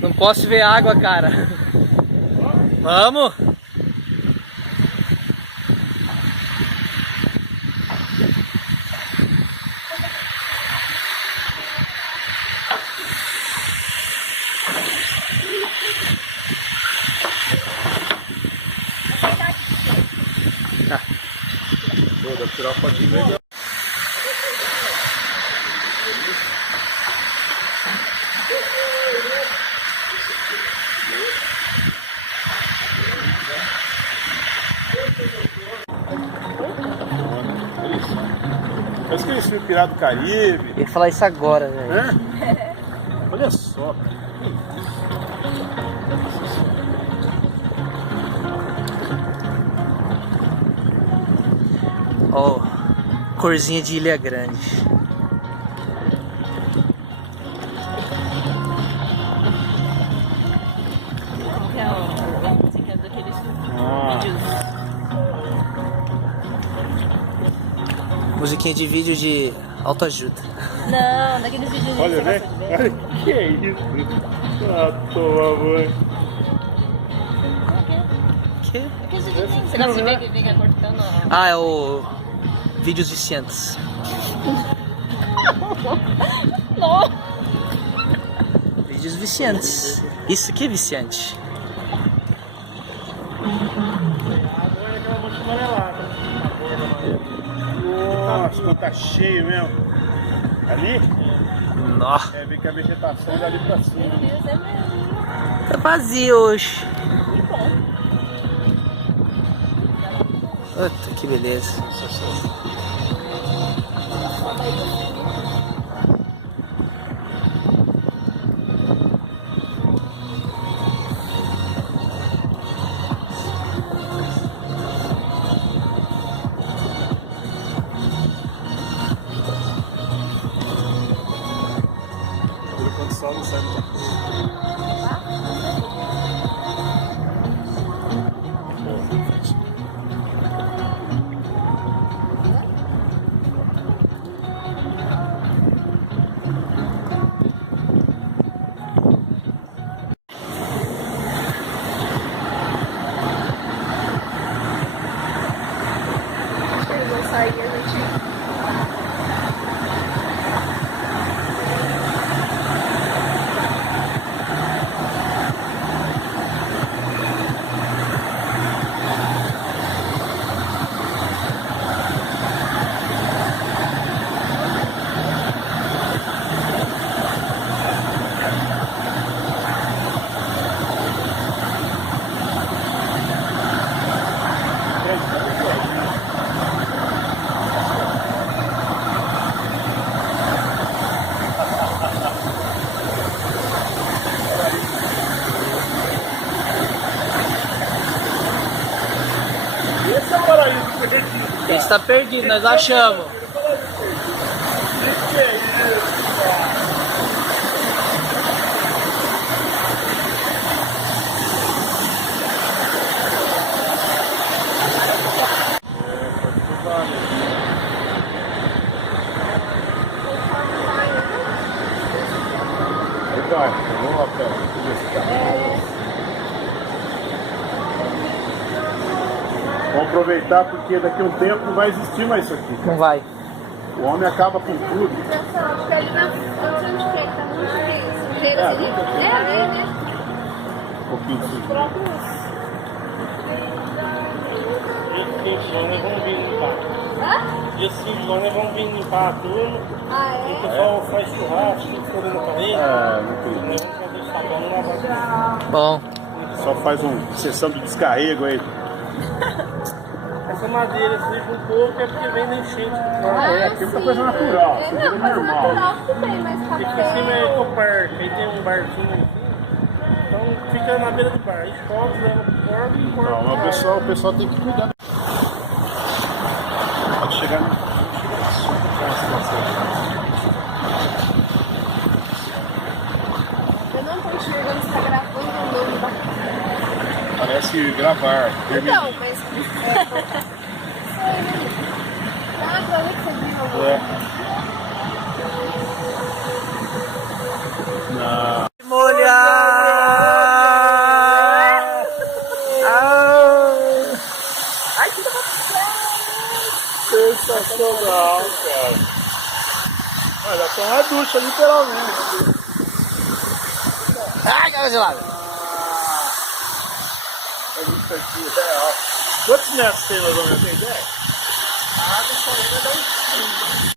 Não posso ver água, cara. Vamos! Dá pra tirar a fotinho legal. Parece que é esse Pirata do Caribe. Eu ia falar isso agora, velho. É? Olha só. Ó, corzinha de Ilha Grande. Musiquinha de vídeo de autoajuda. Não, daqueles vídeos de Olha, né? Olha, que é isso? Ah, toma, mãe. Que? Aqueles videozinhos. Você gosta de ver que fica cortando? Ah, é o vídeos viciantes. Não. Vídeos viciantes. Isso aqui é viciante. Nossa, tá cheio mesmo. Ali? Nossa. É, vê que a vegetação é dali pra cima. Meu Deus, é mesmo. Tá vazio hoje. Que bom. Puta, que beleza. Quando o sol não sai muita coisa. Eles vão sair, a gente... Ele está perdido, nós achamos. Vai, vamos lá, pera. Vamos aproveitar porque daqui a um tempo não vai existir mais isso aqui. Não vai. O homem acaba com tudo. Acho que ali na onde que tá muito frio. Sujeira ali. Né? Um pouquinho de sujeira. Próprios. Dia 5 anos vão vir limpar. Hã? Dia 5 anos vão vir limpar a turma. Ah, O é? pessoal faz churrasco, tudo fora na parede. Não tem. Nós vamos fazer sabão e lavar tudo. Bom. Só faz uma sessão de descarrego aí. Essa madeira se deixa um pouco é porque vem da enchente. Aqui é muita coisa natural. É, Sujeira não, coisa normal. natural tudo bem, mas E aqui em cima é café... ecoparque, aí tem um barzinho assim. Então fica na beira do bar. Aí chove, leva pro corpo e o corpo. Não, mas o pessoal tem que cuidar. Pode chegar no. Eu não tô enxergando se tá gravando ou não. Tá? Parece gravar. Então, mas... Isso aí, né? Ah, pra ver que você viu. É. Não. Molhar! Ai, que Sensacional, cara. Olha, só uma ducha, literalmente. Ai, cara gelada! Isso aqui é real. Quantos metros tem mais ou menos? Tem ideia? água só ainda dá um